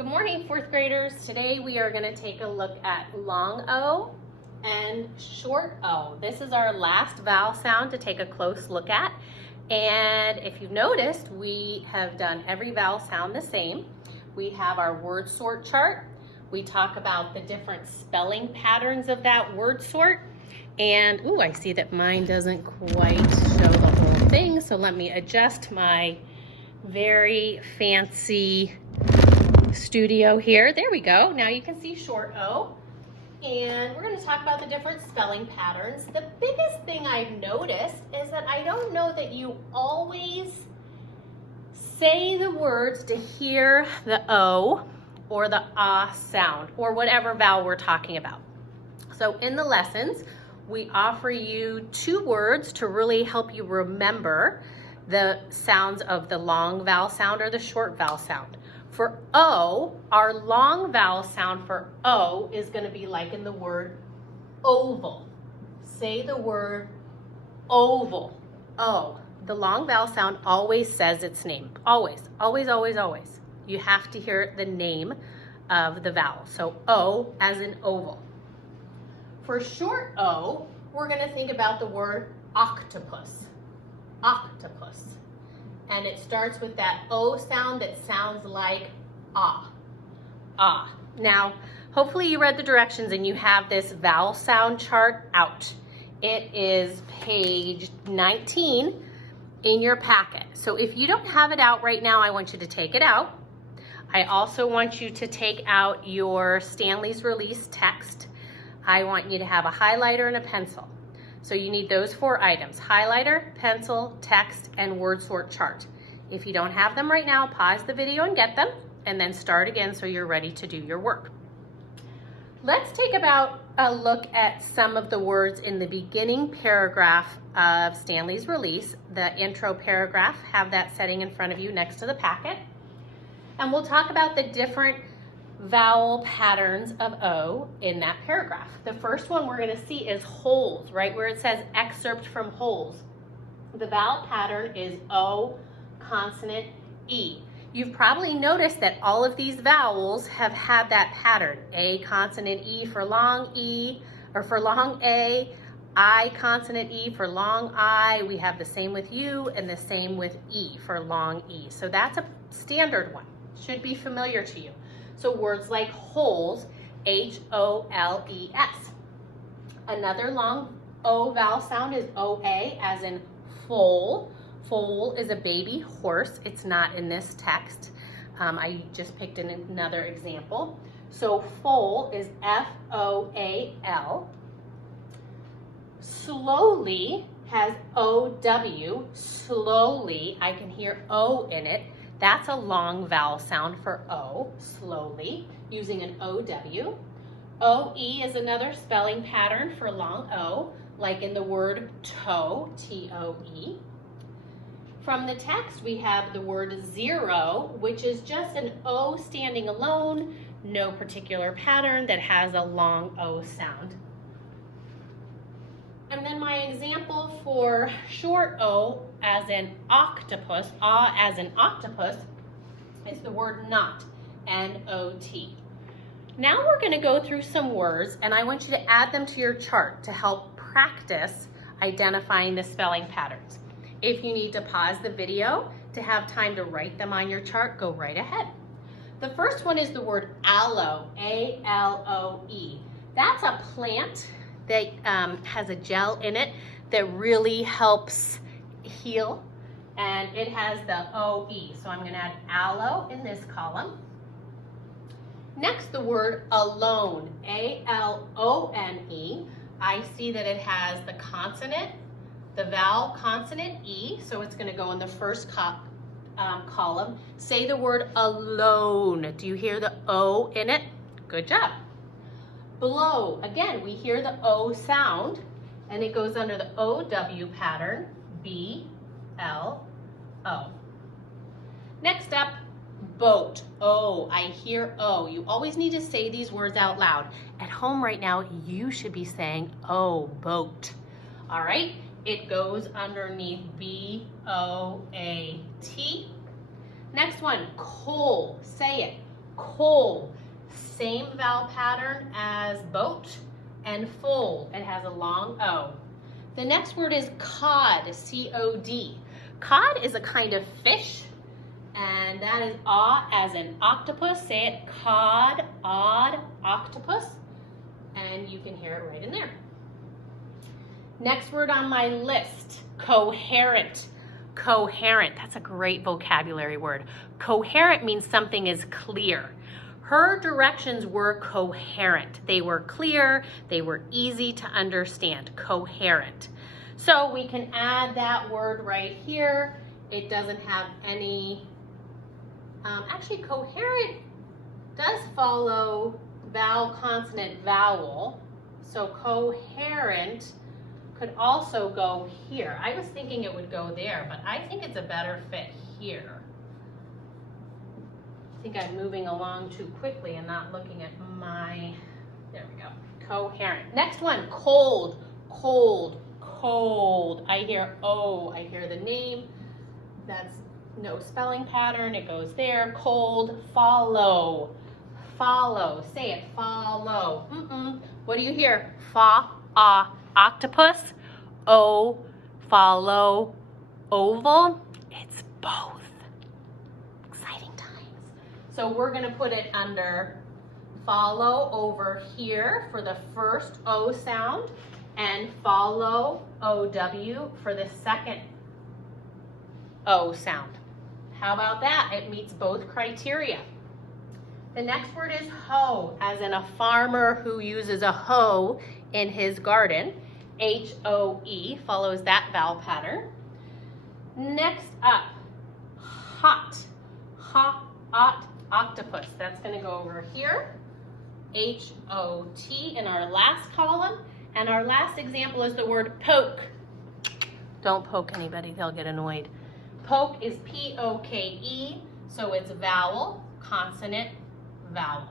Good morning, fourth graders. Today we are going to take a look at long O and short O. This is our last vowel sound to take a close look at. And if you've noticed, we have done every vowel sound the same. We have our word sort chart. We talk about the different spelling patterns of that word sort. And, ooh, I see that mine doesn't quite show the whole thing. So let me adjust my very fancy studio here. There we go. Now you can see short O. And we're going to talk about the different spelling patterns. The biggest thing I've noticed is that I don't know that you always say the words to hear the O or the ah sound or whatever vowel we're talking about. So in the lessons, we offer you 2 words to really help you remember the sounds of the long vowel sound or the short vowel sound. For O, our long vowel sound for O is going to be like in the word oval. Say the word oval. O. The long vowel sound always says its name. Always, always, always, always. You have to hear the name of the vowel. So O as in oval. For short O, we're going to think about the word octopus. Octopus. And it starts with that O sound that sounds like ah. Ah. Now, hopefully you read the directions and you have this vowel sound chart out. It is page 19 in your packet. So if you don't have it out right now, I want you to take it out. I also want you to take out your Stanley's Release text. I want you to have a highlighter and a pencil. So you need those 4 items: highlighter, pencil, text, and word sort chart. If you don't have them right now, pause the video and get them, and then start again so you're ready to do your work. Let's take about a look at some of the words in the beginning paragraph of Stanley's Release, the intro paragraph. Have that setting in front of you next to the packet. And we'll talk about the different vowel patterns of O in that paragraph. The first one we're going to see is holes, right where it says excerpt from holes. The vowel pattern is O, consonant, E. You've probably noticed that all of these vowels have had that pattern. A, consonant, E for long E, or for long A, I, consonant, E for long I. We have the same with U and the same with E for long E. So that's a standard one. Should be familiar to you. So words like holes, H-O-L-E-S. Another long O vowel sound is O-A, as in foal. Foal is a baby horse. It's not in this text. I just picked another example. So foal is F-O-A-L. Slowly has O-W. Slowly, I can hear O in it. That's a long vowel sound for O, slowly, using an O-W. O-E is another spelling pattern for long O, like in the word toe, T-O-E. From the text, we have the word zero, which is just an O standing alone, no particular pattern that has a long O sound. And then my example for short O as in octopus, ah as in octopus, is the word not, N-O-T. Now we're going to go through some words and I want you to add them to your chart to help practice identifying the spelling patterns. If you need to pause the video to have time to write them on your chart, go right ahead. The first one is the word aloe, A-L-O-E. That's a plant that has a gel in it that really helps heal, and it has the O-E. So I'm going to add aloe in this column. Next, the word alone, A-L-O-N-E. I see that it has the consonant, the vowel consonant E, so it's going to go in the first column. Say the word alone. Do you hear the O in it? Good job. Blow, again, we hear the O sound, and it goes under the O-W pattern, B-L-O. Next up, boat. O, I hear O. You always need to say these words out loud. At home right now, you should be saying, oh, boat. All right, it goes underneath B-O-A-T. Next one, coal. Say it. Coal, same vowel pattern as boat and fold. It has a long O. The next word is cod, C-O-D. Cod is a kind of fish, and that is aw as in octopus. Say it, cod, odd, octopus, and you can hear it right in there. Next word on my list, coherent. Coherent, that's a great vocabulary word. Coherent means something is clear. Her directions were coherent. They were clear, they were easy to understand, coherent. So we can add that word right here. It doesn't have any, actually coherent does follow vowel, consonant, vowel. So coherent could also go here. I was thinking it would go there, but I think it's a better fit here. I think I'm moving along too quickly and not looking at my, there we go, coherent. Next one, cold, cold, cold. I hear O, I hear the name. That's no spelling pattern, it goes there. Cold, follow, follow. Say it, follow. What do you hear? Octopus, O, follow, oval. It's both. Exciting times. So we're gonna put it under follow over here for the first O sound and follow, O-W, for the second O sound. How about that? It meets both criteria. The next word is hoe, as in a farmer who uses a hoe in his garden. H-O-E follows that vowel pattern. Next up, hot, hot, octopus. That's going to go over here. H-O-T in our last column. And our last example is the word poke. Don't poke anybody, they'll get annoyed. Poke is P-O-K-E, so it's vowel, consonant, vowel.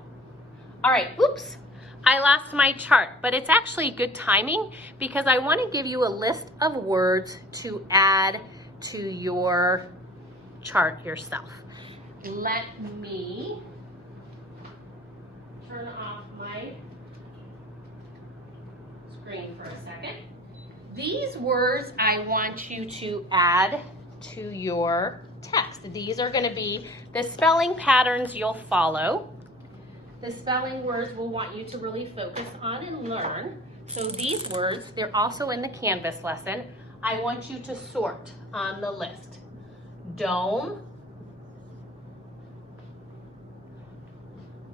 All right, oops, I lost my chart, but it's actually good timing because I want to give you a list of words to add to your chart yourself. Let me turn off my screen for a second. These words I want you to add to your text. These are going to be the spelling patterns you'll follow. The spelling words we'll want you to really focus on and learn. So these words, they're also in the Canvas lesson. I want you to sort on the list. Dome,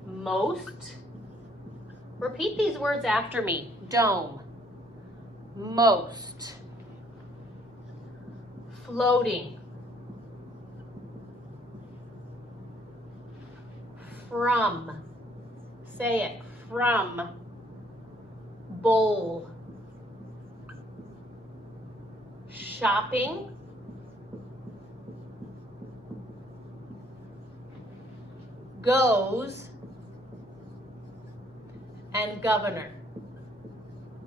most. Repeat these words after me. Dome, most, floating, from, say it, from, bowl, shopping, goes, and governor.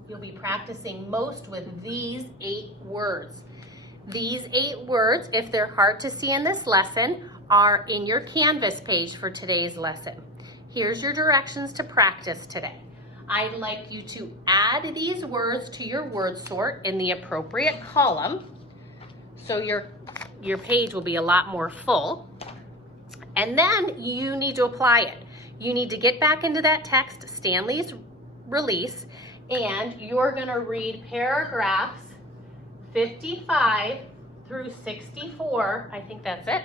You'll be practicing most with these 8 words. These 8 words, if they're hard to see in this lesson, are in your Canvas page for today's lesson. Here's your directions to practice today. I'd like you to add these words to your word sort in the appropriate column, so your page will be a lot more full. And then you need to apply it. You need to get back into that text, Stanley's release, and you're gonna read paragraphs 55 through 64, I think that's it,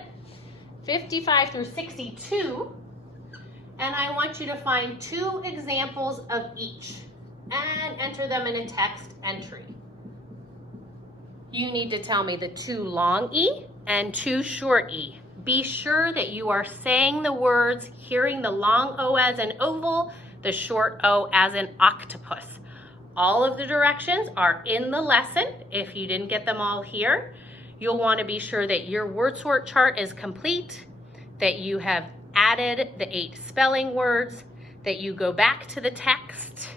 55 through 62, and I want you to find 2 examples of each and enter them in a text entry. You need to tell me the 2 long E and 2 short E. Be sure that you are saying the words, hearing the long O as an oval, the short O as an octopus. All of the directions are in the lesson. If you didn't get them all here, you'll want to be sure that your word sort chart is complete, that you have added the 8 spelling words, that you go back to the text,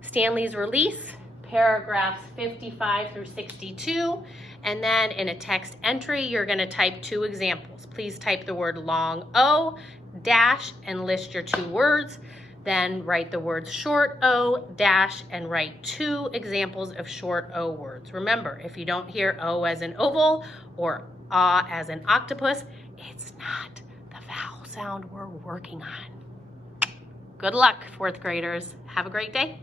Stanley's release, paragraphs 55 through 62, And then in a text entry, you're gonna type 2 examples. Please type the word long O, dash, and list your 2 words. Then write the words short O, dash, and write 2 examples of short O words. Remember, if you don't hear O as an oval or ah as an octopus, it's not the vowel sound we're working on. Good luck, 4th graders. Have a great day.